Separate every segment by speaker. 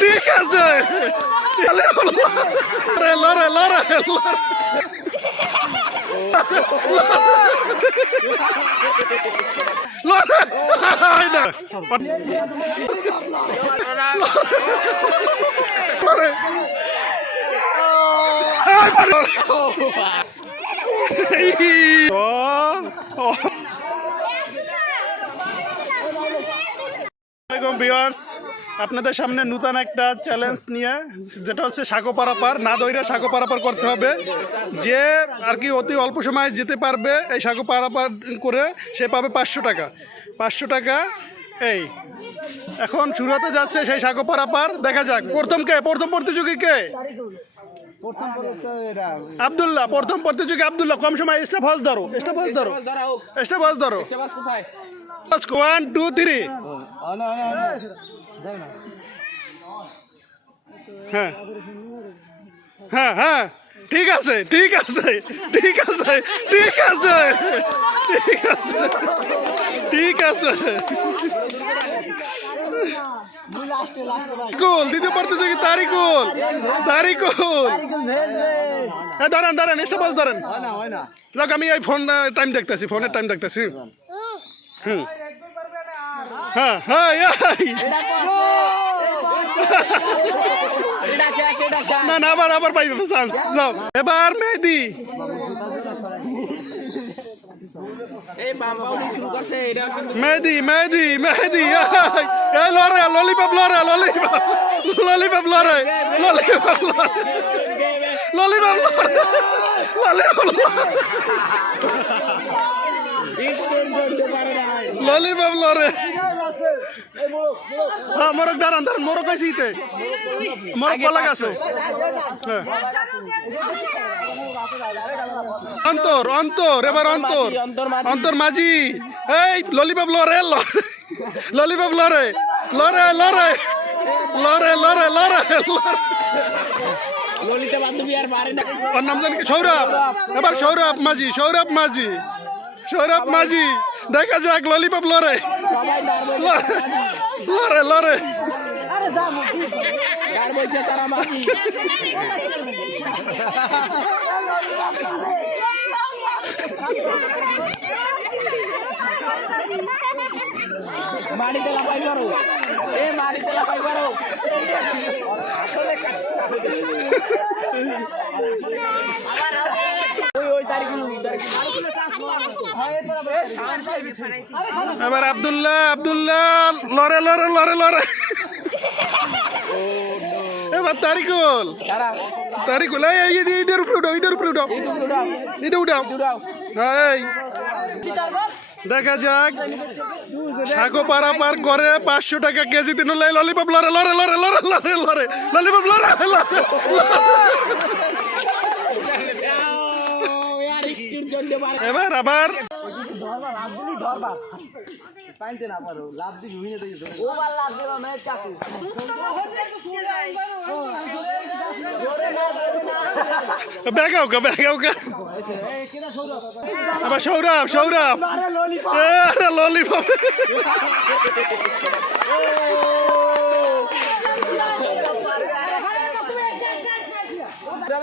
Speaker 1: ঠিক আছে লড়ে লড়ে লড়ে লড়ে লড়ে আপনাদের সামনে নূতন একটা চ্যালেঞ্জ নিয়ে যেটা হচ্ছে সাঁকো পারাপার না দইরা সাঁকো পারাপার করতে হবে। যে আর কি অতি অল্প সময় যেতে পারবে এই সাঁকো পারাপার করে সে পাবে পাঁচশো টাকা। পাঁচশো টাকা এই। এখন শুরু হতে যাচ্ছে সেই সাঁকো পারাপার। দেখা যাক প্রথম কে? প্রথম প্রতিযোগী কে? আবদুল্লাহ প্রথম প্রতিযোগী আবদুল্লাহ। কম সময় স্টেপ হজ ধরো স্টেপ হজ ধরো। স্টেপ হজ ধরো। ওয়ান টু থ্রি হ্যাঁ। হ্যাঁ হ্যাঁ। ঠিক আছে ঠিক আছে ঠিক আছে ঠিক আছে ঠিক আছে ঠিক আছে। কুল দ্বিতীয় প্রতিযোগী তারিকুল? তারিকুল। হ্যাঁ দাঁড়ান দাঁড়ান এসে বাস দাঁড়ান যাক আমি এই ফোন টাইম দেখতেছি ফোনের টাইম দেখতেছি। হুম। না না আবার আবার পাইবে চান্স যাও এবার মেহেদি মেহেদি মেহেদি মেহেদি এই, লড়ে ললিপপ লড়ে ললিপপ ললিপপ লড়ে ললিপপ ললিপপ লড়ে ললিপপ লড়ে হ্যাঁ মোরক দাঁড়ান দাঁড়ান, মোরক আছে ইতে। কলা গাছে। হ্যাঁ অন্তর অন্তর, এবার অন্তর। অন্তর মাঝি। এই, ললিপপ লরে ললিপপ লরে লরে লরে লরে লরে লরে লরে সৌরভ। মাঝি দেখা যাক, ললিপপ লরে
Speaker 2: তারা মাঝি মাটিতে লাফাই পারো এ মাটিতে লাফাই পারো ওই ওই তারিখ
Speaker 1: এবার আব্দুল্লাহ আব্দুল্লাহ লরে লরে লরে লরে এবার তারিকুল
Speaker 2: তারা
Speaker 1: তারিকুল এই এই, এই, এইটার উপরে উঠাও এইটার উপরে উঠাও এটা উঠাও হ্যাঁ, এই দেখা যাক সাগো পারা পার করে পাঁচশো টাকা কেজি তিন ললিপপ লরে লরে লরে লরে লরে লরে ললিপপ লরে লরে
Speaker 2: আর একটুর জন্য পারে
Speaker 1: এবার আবার ব্যাগাও কা ব্যাগাও কা আবার সৌরভ সৌরভ। এ, আরে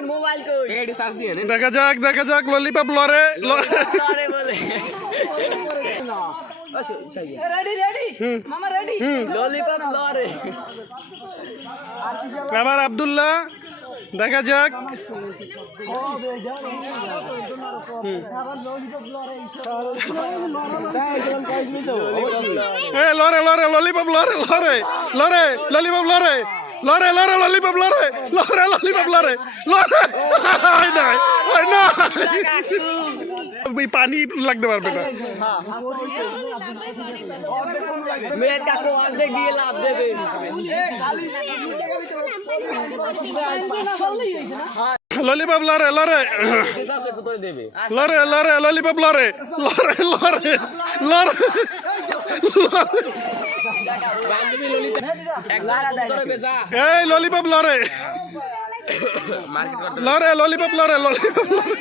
Speaker 1: ললিপপ
Speaker 3: মোবাইল কই?
Speaker 2: এডি সার্চ দিয়ে নে।
Speaker 1: দেখা যাক দেখা যাক ললিপপ লরে লরে
Speaker 3: লরে বলে। রেডি রেডি মামা রেডি ললিপপ লরে
Speaker 1: আবার আব্দুল্লাহ দেখা যাক। এ লরে লরে ললিপপ লরে লরে লরে ললিপপ লরে লরে লরে ললিপপ লরে লরে ললিপপ লরে লরে হয় না হয় না পানি লাগতে পারবে না।
Speaker 3: মেয়ের কাকু অর্ধেক দিয়ে লাভ
Speaker 1: ললিপপ লরে লরে
Speaker 2: করে দেবে
Speaker 1: লরে
Speaker 2: বান্ধবী ললিতা এক করে বেজা।
Speaker 1: এই ললিপপ লরে লরে ললিপপ লরে ললিপপ লরে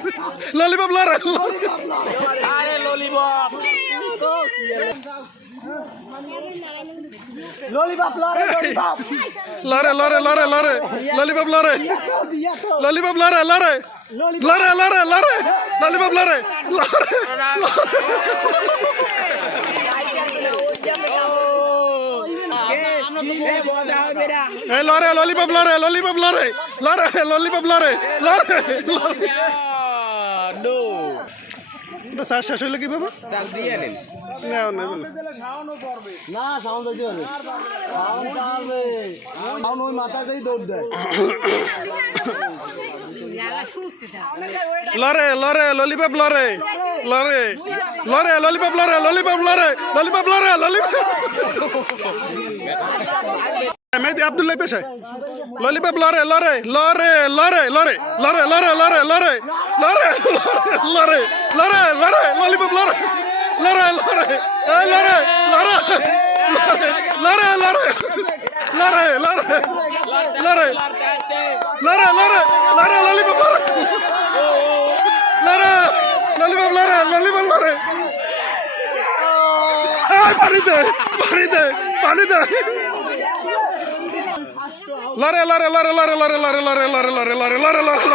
Speaker 1: ললিপপ লরে
Speaker 2: আরে ললিপপ।
Speaker 4: ললিপপ লরে ললিপপ।
Speaker 1: লরে লরে লরে লরে ললিপপ লরে ললিপপ লরে লরে লরে লরে লরে ললিপপ লরে লরে এই লরে ললিপপ লরে ললিপপ লরে লরে ললিপপ লরে লরে
Speaker 2: নো
Speaker 1: স্যার শেষ হইলে কি পাবো
Speaker 2: চাল দিয়ে নেন
Speaker 4: না সাউন্ড দিতে হবে সাউন্ড আসবে সাউন্ড ওই মাথাতেই দৌড় দেয়
Speaker 1: লরে লরে ললিপপ লরে লরে লরে ললিপপ লরে ললিপপ লরে ললিপপ লরে ললিপপ মেহেদি আব্দুল্লাহ পেশায় ললিপপ লরে লরে লরে লরে লরে লরে লরে লরে লরে লরে লরে লরে লরে ললিপপ লরে লরে লরে লরে লরে লরে লরে লরে লরে লরে লরে লরে ললিপপ লরে ললিপপ লরে ললিপপ আয় পানি দে পানি দে পানি দে লরে লরে লরে লরে লরে লরে লরে লরে লরে লরে লরে লরে লরে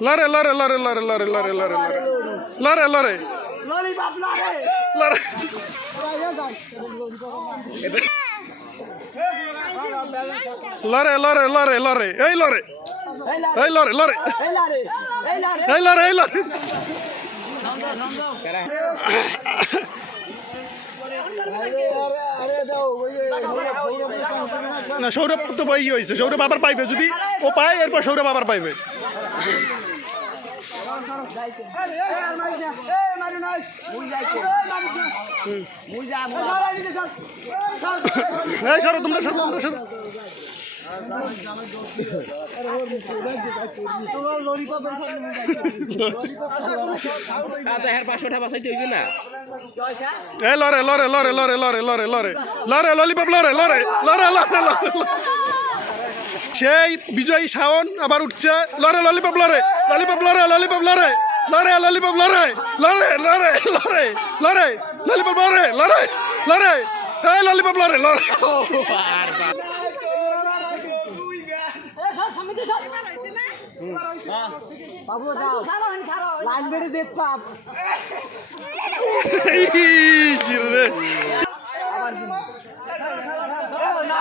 Speaker 1: লরে লরে লরে লরে লরে লরে লরে লরে লরে লরে
Speaker 4: ললিপপ লরে
Speaker 1: লরে লরে লরে লরে লরে এই লরে এই লরে লরে
Speaker 3: এই লারে এই লারে
Speaker 1: এই লরে এই লরে
Speaker 4: আরে আরে
Speaker 1: না সৌরভ তো পাই হয়েছে সৌরভ আবার পাইবে যদি। ও পায় এরপর সৌরভ আবার পাইবে। সরো তোমরা সরো তোমরা সরো।
Speaker 2: হের পাঁচশোটা বাঁচাইতে হইবে না?
Speaker 1: এই লরে লরে লরে লরে লরে লরে লরে। লরে ললিপপ লরে লরে লরে লরে লরে। সেই বিজয়ী শাওন আবার উঠছে। লড়ে ললিপপ লড়ে ললিপপ লড়ে ললিপপ লড়ে লড়ে ললিপপ লড়ে লড়ে লড়ে লড়ে লড়ে ললিপপ লড়ে লড়ে লড়ে এই ললিপপ
Speaker 3: লড়ে লড়ে।
Speaker 4: লাইন বেড়ে দেখ পাপ